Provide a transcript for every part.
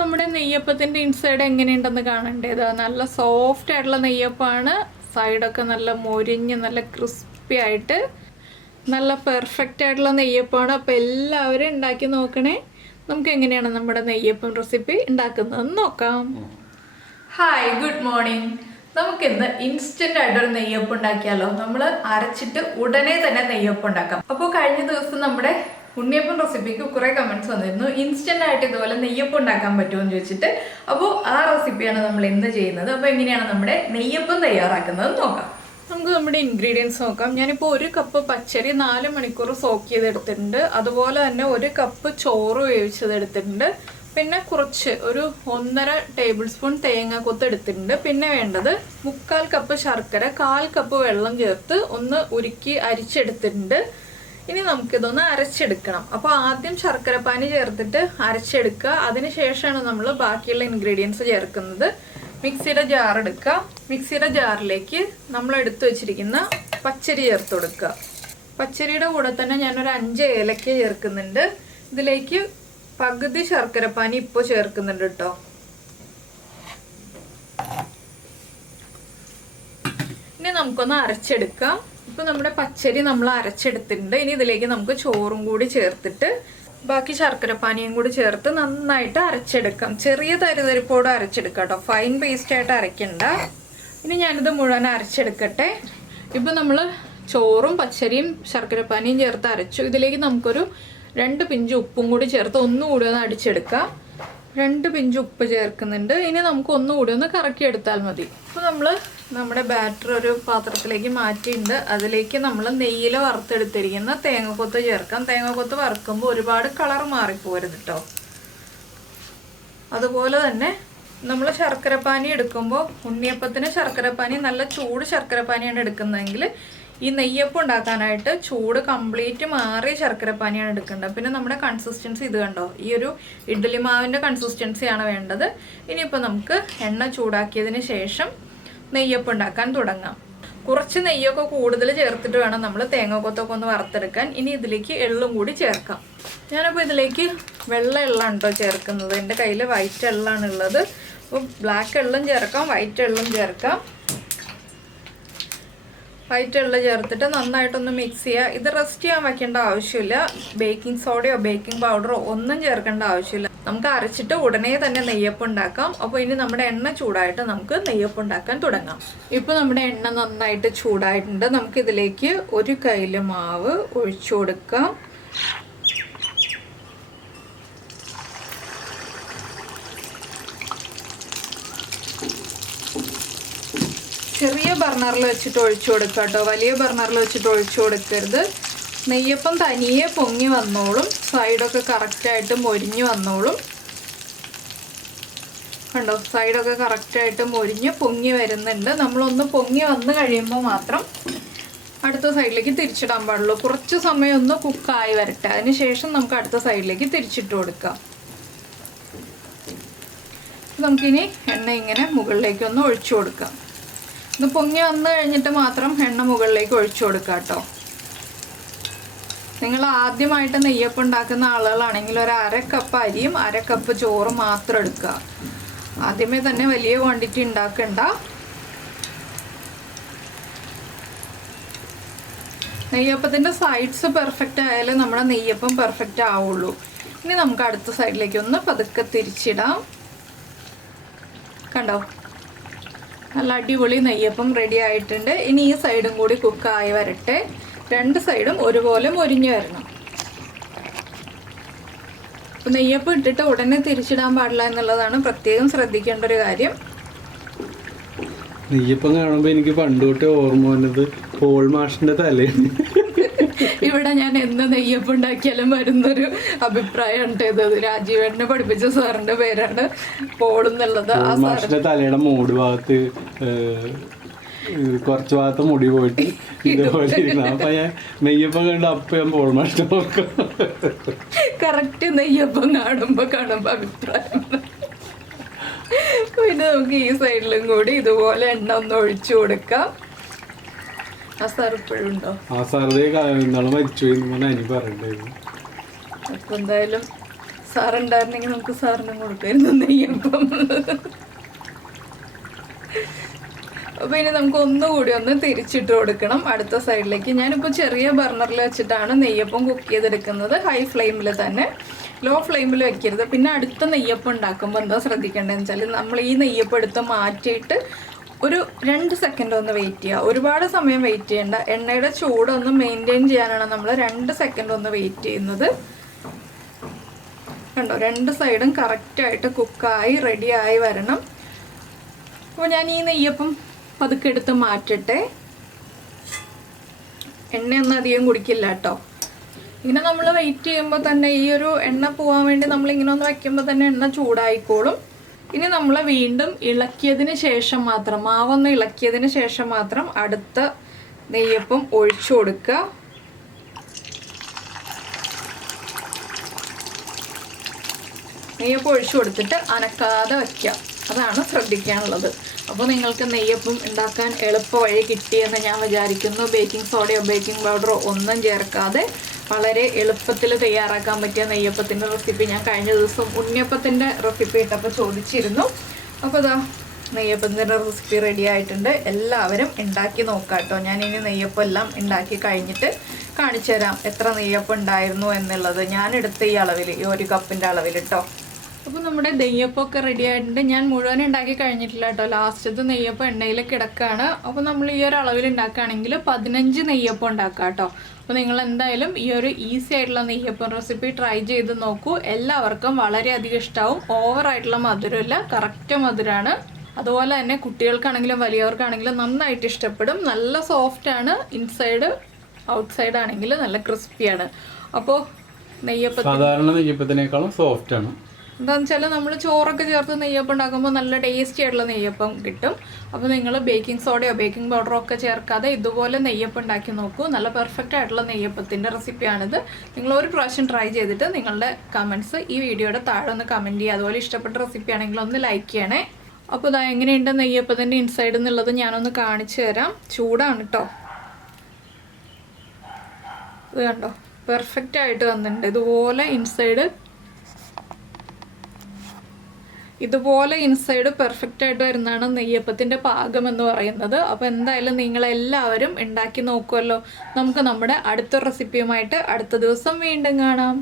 നമ്മുടെ നെയ്യപ്പത്തിൻ്റെ ഇൻസൈഡ് എങ്ങനെയുണ്ടെന്ന് കാണണ്ടേത്. നല്ല സോഫ്റ്റ് ആയിട്ടുള്ള നെയ്യപ്പമാണ്. സൈഡൊക്കെ നല്ല മൊരിഞ്ഞ് നല്ല ക്രിസ്പി ആയിട്ട് നല്ല പെർഫെക്റ്റ് ആയിട്ടുള്ള നെയ്യപ്പമാണ്. അപ്പോൾ എല്ലാവരും ഉണ്ടാക്കി നോക്കണേ. നമുക്ക് എങ്ങനെയാണ് നമ്മുടെ നെയ്യപ്പം റെസിപ്പി ഉണ്ടാക്കുന്നതെന്ന് നോക്കാം. Hi, good morning. നമുക്കിന്ന് ഇൻസ്റ്റന്റ് ആയിട്ടൊരു നെയ്യപ്പം ഉണ്ടാക്കിയാലോ. നമ്മൾ അരച്ചിട്ട് ഉടനെ തന്നെ നെയ്യപ്പം ഉണ്ടാക്കാം. അപ്പോൾ കഴിഞ്ഞ ദിവസം നമ്മുടെ ഉണ്ണിയപ്പം റെസിപ്പിക്ക് കുറേ കമൻറ്റ്സ് വന്നിരുന്നു, ഇൻസ്റ്റന്റ് ആയിട്ട് ഇതുപോലെ നെയ്യപ്പം ഉണ്ടാക്കാൻ പറ്റുമോ എന്ന് ചോദിച്ചിട്ട്. അപ്പോൾ ആ റെസിപ്പിയാണ് നമ്മൾ ഇന്ന് ചെയ്യുന്നത്. അപ്പോൾ എങ്ങനെയാണ് നമ്മുടെ നെയ്യപ്പം തയ്യാറാക്കുന്നത് നോക്കാം. നമുക്ക് നമ്മുടെ ഇൻഗ്രീഡിയൻസ് നോക്കാം. ഞാനിപ്പോൾ 1 കപ്പ് പച്ചരി 4 മണിക്കൂർ സോക്ക് ചെയ്തെടുത്തിട്ടുണ്ട്. അതുപോലെ തന്നെ 1 കപ്പ് ചോറ് വേവിച്ചതെടുത്തിട്ടുണ്ട്. പിന്നെ കുറച്ച് ഒരു 1.5 ടേബിൾ സ്പൂൺ തേങ്ങാക്കൊത്ത് എടുത്തിട്ടുണ്ട്. പിന്നെ വേണ്ടത് 3/4 കപ്പ് ശർക്കര, 1/4 കപ്പ് വെള്ളം ചേർത്ത് ഒന്ന് ഉരുക്കി അരിച്ചെടുത്തിട്ടുണ്ട്. ഇനി നമുക്കിതൊന്ന് അരച്ചെടുക്കണം. അപ്പോൾ ആദ്യം ശർക്കര പാനി ചേർത്തിട്ട് അരച്ചെടുക്കുക. അതിനുശേഷമാണ് നമ്മൾ ബാക്കിയുള്ള ഇൻഗ്രീഡിയൻസ് ചേർക്കുന്നത്. മിക്സിയുടെ ജാർ എടുക്കുക. മിക്സിയുടെ ജാറിലേക്ക് നമ്മൾ എടുത്തു വെച്ചിരിക്കുന്ന പച്ചരി ചേർത്ത് കൊടുക്കുക. പച്ചരിയുടെ കൂടെ തന്നെ ഞാനൊരു 5 ഏലക്ക ചേർക്കുന്നുണ്ട്. ഇതിലേക്ക് പകുതി ശർക്കര പാനി ഇപ്പോൾ ചേർക്കുന്നുണ്ട് കേട്ടോ. ഇനി നമുക്കൊന്ന് അരച്ചെടുക്കാം. ഇപ്പൊ നമ്മുടെ പച്ചരി നമ്മൾ അരച്ചെടുത്തിട്ടുണ്ട്. ഇനി ഇതിലേക്ക് നമുക്ക് ചോറും കൂടി ചേർത്തിട്ട് ബാക്കി ശർക്കര പാനിയും കൂടി ചേർത്ത് നന്നായിട്ട് അരച്ചെടുക്കാം. ചെറിയ തരിതരിപ്പോടെ അരച്ചെടുക്കാം കേട്ടോ, ഫൈൻ പേസ്റ്റ് ആയിട്ട് അരയ്ക്കണ്ട. ഇനി ഞാനിത് മുഴുവൻ അരച്ചെടുക്കട്ടെ. ഇപ്പൊ നമ്മൾ ചോറും പച്ചരിയും ശർക്കര പാനിയും ചേർത്ത് അരച്ചു. ഇതിലേക്ക് നമുക്കൊരു 2 പിഞ്ച് ഉപ്പും കൂടി ചേർത്ത് ഒന്നുകൂടി ഒന്ന് അടിച്ചെടുക്കാം. 2 പിഞ്ച് ഉപ്പ് ചേർക്കുന്നുണ്ട്. ഇനി നമുക്ക് ഒന്നുകൂടി ഒന്ന് കറക്കി എടുത്താൽ മതി. അപ്പോൾ നമ്മൾ നമ്മുടെ ബാറ്റർ ഒരു പാത്രത്തിലേക്ക് മാറ്റിയിട്ടുണ്ട്. അതിലേക്ക് നമ്മൾ നെയ്യിൽ വറുത്തെടുത്തിരിക്കുന്ന തേങ്ങക്കൊത്ത് ചേർക്കാം. തേങ്ങക്കൊത്ത് വറുക്കുമ്പോൾ ഒരുപാട് കളർ മാറിപ്പോരുത് കേട്ടോ. അതുപോലെ തന്നെ നമ്മൾ ശർക്കരപ്പാനി എടുക്കുമ്പോൾ ഉണ്ണിയപ്പത്തിന് ശർക്കരപ്പാനി നല്ല ചൂട് ശർക്കരപ്പാനിയാണ് എടുക്കുന്നതെങ്കിൽ ഈ നെയ്യപ്പം ഉണ്ടാക്കാനായിട്ട് ചൂട് കംപ്ലീറ്റ് മാറിയ ശർക്കരപ്പാനിയാണ് എടുക്കേണ്ടത്. പിന്നെ നമ്മുടെ കൺസിസ്റ്റൻസി ഇത് കണ്ടോ, ഈ ഒരു ഇഡ്ഡലി മാവിൻ്റെ കൺസിസ്റ്റൻസിയാണ് വേണ്ടത്. ഇനിയിപ്പോൾ നമുക്ക് എണ്ണ ചൂടാക്കിയതിന് ശേഷം നെയ്യപ്പം ഉണ്ടാക്കാൻ തുടങ്ങാം. കുറച്ച് നെയ്യൊക്കെ കൂടുതൽ ചേർത്തിട്ട് വേണം നമ്മൾ തേങ്ങക്കൊത്തൊക്കെ ഒന്ന് വറുത്തെടുക്കാൻ. ഇനി ഇതിലേക്ക് എള്ളും കൂടി ചേർക്കാം. ഞാനപ്പോൾ ഇതിലേക്ക് വെള്ള എള്ളാണ് കേട്ടോ ചേർക്കുന്നത്. എൻ്റെ കയ്യിൽ വൈറ്റ് എള്ളാണ് ഉള്ളത്. അപ്പോൾ ബ്ലാക്ക് എള്ളും ചേർക്കാം, വൈറ്റ് എള്ളും ചേർക്കാം. വൈറ്റ് എള്ള് ചേർത്തിട്ട് നന്നായിട്ടൊന്ന് മിക്സ് ചെയ്യുക. ഇത് റെസ്റ്റ് ചെയ്യാൻ വയ്ക്കേണ്ട ആവശ്യമില്ല. ബേക്കിംഗ് സോഡയോ ബേക്കിംഗ് പൗഡറോ ഒന്നും ചേർക്കേണ്ട ആവശ്യമില്ല. നമുക്ക് അരച്ചിട്ട് ഉടനെ തന്നെ നെയ്യപ്പം ഉണ്ടാക്കാം. അപ്പോൾ ഇനി നമ്മുടെ എണ്ണ ചൂടായിട്ട് നമുക്ക് നെയ്യപ്പം ഉണ്ടാക്കാൻ തുടങ്ങാം. ഇപ്പോൾ നമ്മുടെ എണ്ണ നന്നായിട്ട് ചൂടായിട്ടുണ്ട്. നമുക്കിതിലേക്ക് 1 കയ്യിൽ മാവ് ഒഴിച്ചു കൊടുക്കാം. ചെറിയ ബർണറിൽ വെച്ചിട്ട് ഒഴിച്ചു കൊടുക്കുക കേട്ടോ, വലിയ ബർണറിൽ വെച്ചിട്ട് ഒഴിച്ചു കൊടുക്കരുത്. നെയ്യപ്പം തനിയെ പൊങ്ങി വന്നോളും, സൈഡൊക്കെ കറക്റ്റായിട്ട് മൊരിഞ്ഞ് വന്നോളും. കണ്ടോ, സൈഡൊക്കെ കറക്റ്റായിട്ട് മൊരിഞ്ഞ് പൊങ്ങി വരുന്നുണ്ട്. നമ്മളൊന്ന് പൊങ്ങി വന്ന് കഴിയുമ്പോൾ മാത്രം അടുത്ത സൈഡിലേക്ക് തിരിച്ചിടാൻ പാടുള്ളൂ. കുറച്ച് സമയം ഒന്ന് കുക്കായി വരട്ടെ. അതിന് ശേഷം നമുക്ക് അടുത്ത സൈഡിലേക്ക് തിരിച്ചിട്ട് കൊടുക്കാം. നമുക്കിനി എണ്ണ ഇങ്ങനെ മുകളിലേക്കൊന്ന് ഒഴിച്ചു കൊടുക്കാം. ഇത് പൊങ്ങി വന്നു കഴിഞ്ഞിട്ട് മാത്രം എണ്ണ മുകളിലേക്ക് ഒഴിച്ചു കൊടുക്കുക കേട്ടോ. നിങ്ങൾ ആദ്യമായിട്ട് നെയ്യപ്പം ഉണ്ടാക്കുന്ന ആളുകളാണെങ്കിൽ ഒരു 1/2 കപ്പ് അരിയും 1/2 കപ്പ് ചോറും മാത്രം എടുക്കുക. ആദ്യമേ തന്നെ വലിയ ക്വാണ്ടിറ്റി ഉണ്ടാക്കണ്ട. നെയ്യപ്പത്തിൻ്റെ സൈഡ്സ് പെർഫെക്റ്റ് ആയാലേ നമ്മുടെ നെയ്യപ്പം പെർഫെക്റ്റ് ആവുള്ളൂ. ഇനി നമുക്ക് അടുത്ത സൈഡിലേക്ക് ഒന്ന് പതുക്കെ തിരിച്ചിടാം. കണ്ടോ, നല്ല അടിപൊളി നെയ്യപ്പം റെഡി ആയിട്ടുണ്ട്. ഇനി ഈ സൈഡും കൂടി കുക്കായി വരട്ടെ. 2 സൈഡും ഒരുപോലെ മൊരിഞ്ഞ് വരണം. അപ്പം നെയ്യപ്പം ഇട്ടിട്ട് ഉടനെ തിരിച്ചിടാൻ പാടില്ല എന്നുള്ളതാണ് പ്രത്യേകം ശ്രദ്ധിക്കേണ്ട ഒരു കാര്യം. നെയ്യപ്പം കാണുമ്പോൾ എനിക്ക് പണ്ട് തൊട്ടേ ഓർമ്മ വന്നത് പോൾ മാഷിന്റെ തലയാണ്. ഇവിടെ ഞാൻ എന്ന് നെയ്യപ്പം ഉണ്ടാക്കിയാലും വരുന്നൊരു അഭിപ്രായമാണ് ഇത്. രാജീവേട്ടനെ പഠിപ്പിച്ച സാറിന്റെ പേരാണ് പോൾ എന്നുള്ളത്. ആ സാറിന്റെ തലയുടെ മൂട് ഭാഗത്ത് കുറച്ച് ഭാഗത്ത് മുടി പോയിട്ട് ഇതേപോലെ ഇരിക്കണം. അപ്പൊ ഞാൻ നെയ്യപ്പം കണ്ട് അപ്പൊ ഞാൻ പോൾ മാഷിനെ നോക്കാം. കറക്റ്റ് നെയ്യപ്പം കാണുമ്പോ അഭിപ്രായം. പിന്നെ നമുക്ക് ഈ സൈഡിലും കൂടി ഇതുപോലെ എണ്ണ ഒന്ന് ഒഴിച്ചു കൊടുക്കാം. ആ സാർ ഇപ്പോഴും ഉണ്ടോ? ആ സാറേ ഇന്നാള് മരിച്ചു അനി പറയണ്ടായിരുന്നു. അപ്പൊ എന്തായാലും സാറുണ്ടായിരുന്നെങ്കിൽ നമുക്ക് സാറിനും കൊടുക്കുമായിരുന്നു നെയ്യപ്പം. അപ്പോൾ ഇനി നമുക്ക് ഒന്നുകൂടി ഒന്ന് തിരിച്ചിട്ട് കൊടുക്കണം അടുത്ത സൈഡിലേക്ക്. ഞാനിപ്പോൾ ചെറിയ ബർണറിൽ വെച്ചിട്ടാണ് നെയ്യപ്പം കുക്ക് ചെയ്തെടുക്കുന്നത്. ഹൈ ഫ്ലെയിമിൽ തന്നെ, ലോ ഫ്ലെയിമിൽ വെക്കരുത്. പിന്നെ അടുത്ത നെയ്യപ്പം ഉണ്ടാക്കുമ്പോൾ എന്താ ശ്രദ്ധിക്കേണ്ടതെന്ന് വെച്ചാൽ നമ്മൾ ഈ നെയ്യപ്പം എടുത്ത് മാറ്റിയിട്ട് ഒരു 2 സെക്കൻഡ് ഒന്ന് വെയിറ്റ് ചെയ്യുക. ഒരുപാട് സമയം വെയിറ്റ് ചെയ്യേണ്ട. എണ്ണയുടെ ചൂടൊന്ന് മെയിൻറ്റെയിൻ ചെയ്യാനാണ് നമ്മൾ 2 സെക്കൻഡ് ഒന്ന് വെയിറ്റ് ചെയ്യുന്നത്. കണ്ടോ, 2 സൈഡും കറക്റ്റായിട്ട് കുക്കായി റെഡിയായി വരണം. അപ്പോൾ ഞാൻ ഈ നെയ്യപ്പം പതുക്കെ എടുത്ത് മാറ്റട്ടെ. എണ്ണയൊന്നും അധികം കുടിക്കില്ല കേട്ടോ. ഇങ്ങനെ നമ്മൾ വെയിറ്റ് ചെയ്യുമ്പോൾ തന്നെ ഈ ഒരു എണ്ണ പോകാൻ വേണ്ടി നമ്മളിങ്ങനെ ഒന്ന് വയ്ക്കുമ്പോൾ തന്നെ എണ്ണ ചൂടായിക്കോളും. ഇനി നമ്മൾ വീണ്ടും ഇളക്കിയതിന് ശേഷം മാത്രം, മാവൊന്ന് ഇളക്കിയതിന് ശേഷം മാത്രം അടുത്ത നെയ്യപ്പം ഒഴിച്ചു കൊടുക്കുക. നെയ്യപ്പം ഒഴിച്ചു കൊടുത്തിട്ട് അനക്കാതെ വയ്ക്കുക. അതാണ് ശ്രദ്ധിക്കാനുള്ളത്. അപ്പോൾ നിങ്ങൾക്ക് നെയ്യപ്പം ഉണ്ടാക്കാൻ എളുപ്പ വഴി കിട്ടിയെന്ന് ഞാൻ വിചാരിക്കുന്നു. ബേക്കിംഗ് സോഡയോ ബേക്കിംഗ് പൗഡറോ ഒന്നും ചേർക്കാതെ വളരെ എളുപ്പത്തിൽ തയ്യാറാക്കാൻ പറ്റിയ നെയ്യപ്പത്തിൻ്റെ റെസിപ്പി ഞാൻ കഴിഞ്ഞ ദിവസം ഉണ്ണിയപ്പത്തിൻ്റെ റെസിപ്പി ഇട്ടപ്പോൾ ചോദിച്ചിരുന്നു. അപ്പോൾ ഇതാ നെയ്യപ്പത്തിൻ്റെ റെസിപ്പി റെഡി ആയിട്ടുണ്ട്. എല്ലാവരും ഉണ്ടാക്കി നോക്കാം കേട്ടോ. ഞാനിനി നെയ്യപ്പം എല്ലാം ഉണ്ടാക്കി കഴിഞ്ഞിട്ട് കാണിച്ചു തരാം എത്ര നെയ്യപ്പം ഉണ്ടായിരുന്നു എന്നുള്ളത്. ഞാനെടുത്ത ഈ അളവിൽ, ഈ 1 കപ്പിൻ്റെ അളവിൽ കേട്ടോ. അപ്പോൾ നമ്മുടെ നെയ്യപ്പമൊക്കെ റെഡി ആയിട്ടുണ്ട്. ഞാൻ മുഴുവൻ ഉണ്ടാക്കി കഴിഞ്ഞിട്ടില്ല കേട്ടോ. ലാസ്റ്റത്തെ നെയ്യപ്പം എണ്ണയിൽ കിടക്കുകയാണ്. അപ്പോൾ നമ്മൾ ഈ ഒരു അളവിൽ ഉണ്ടാക്കുകയാണെങ്കിൽ 15 നെയ്യപ്പം ഉണ്ടാക്കാം കേട്ടോ. അപ്പോൾ നിങ്ങൾ എന്തായാലും ഈ ഒരു ഈസി ആയിട്ടുള്ള നെയ്യപ്പം റെസിപ്പി ട്രൈ ചെയ്ത് നോക്കൂ. എല്ലാവർക്കും വളരെയധികം ഇഷ്ടമാവും. ഓവറായിട്ടുള്ള മധുരമില്ല, കറക്റ്റ് മധുരമാണ്. അതുപോലെ തന്നെ കുട്ടികൾക്കാണെങ്കിലും വലിയവർക്കാണെങ്കിലും നന്നായിട്ട് ഇഷ്ടപ്പെടും. നല്ല സോഫ്റ്റാണ് ഇൻസൈഡ്, ഔട്ട്സൈഡ് ആണെങ്കിൽ നല്ല ക്രിസ്പിയാണ്. അപ്പോൾ സാധാരണ നെയ്യപ്പത്തിനേക്കാളും സോഫ്റ്റ് ആണ്. എന്താണെന്ന് വെച്ചാൽ നമ്മൾ ചോറൊക്കെ ചേർത്ത് നെയ്യപ്പം ഉണ്ടാക്കുമ്പോൾ നല്ല ടേസ്റ്റി ആയിട്ടുള്ള നെയ്യപ്പം കിട്ടും. അപ്പോൾ നിങ്ങൾ ബേക്കിംഗ് സോഡയോ ബേക്കിംഗ് പൗഡറോ ഒക്കെ ചേർക്കാതെ ഇതുപോലെ നെയ്യപ്പം ഉണ്ടാക്കി നോക്കൂ. നല്ല പെർഫെക്റ്റ് ആയിട്ടുള്ള നെയ്യപ്പത്തിൻ്റെ റെസിപ്പിയാണിത്. നിങ്ങൾ ഒരു പ്രാവശ്യം ട്രൈ ചെയ്തിട്ട് നിങ്ങളുടെ കമൻറ്റ്സ് ഈ വീഡിയോയുടെ താഴെ ഒന്ന് കമൻറ്റ് ചെയ്യുക. അതുപോലെ ഇഷ്ടപ്പെട്ട റെസിപ്പി ആണെങ്കിൽ ഒന്ന് ലൈക്ക് ചെയ്യണേ. അപ്പോൾ ഇതാ എങ്ങനെയുണ്ട് നെയ്യപ്പത്തിൻ്റെ ഇൻസൈഡ് എന്നുള്ളത് ഞാനൊന്ന് കാണിച്ചു തരാം. ചൂടാണ് കേട്ടോ. ഇത് കണ്ടോ, പെർഫെക്റ്റ് ആയിട്ട് വന്നിട്ടുണ്ട്. ഇതുപോലെ ഇൻസൈഡ് പെർഫെക്റ്റ് ആയിട്ട് വരുന്നതാണ് നെയ്യപ്പത്തിൻ്റെ പാകം എന്ന് പറയുന്നത്. അപ്പോൾ എന്തായാലും നിങ്ങളെല്ലാവരും ഉണ്ടാക്കി നോക്കുമല്ലോ. നമുക്ക് നമ്മുടെ അടുത്ത റെസിപ്പിയുമായിട്ട് അടുത്ത ദിവസം വീണ്ടും കാണാം.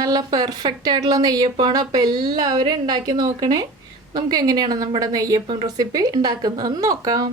നല്ല പെർഫെക്റ്റ് ആയിട്ടുള്ള നെയ്യപ്പമാണ്. അപ്പോൾ എല്ലാവരും ഉണ്ടാക്കി നോക്കണേ. നമുക്ക് എങ്ങനെയാണ് നമ്മുടെ നെയ്യപ്പം റെസിപ്പി ഉണ്ടാക്കുന്നതെന്ന് നോക്കാം.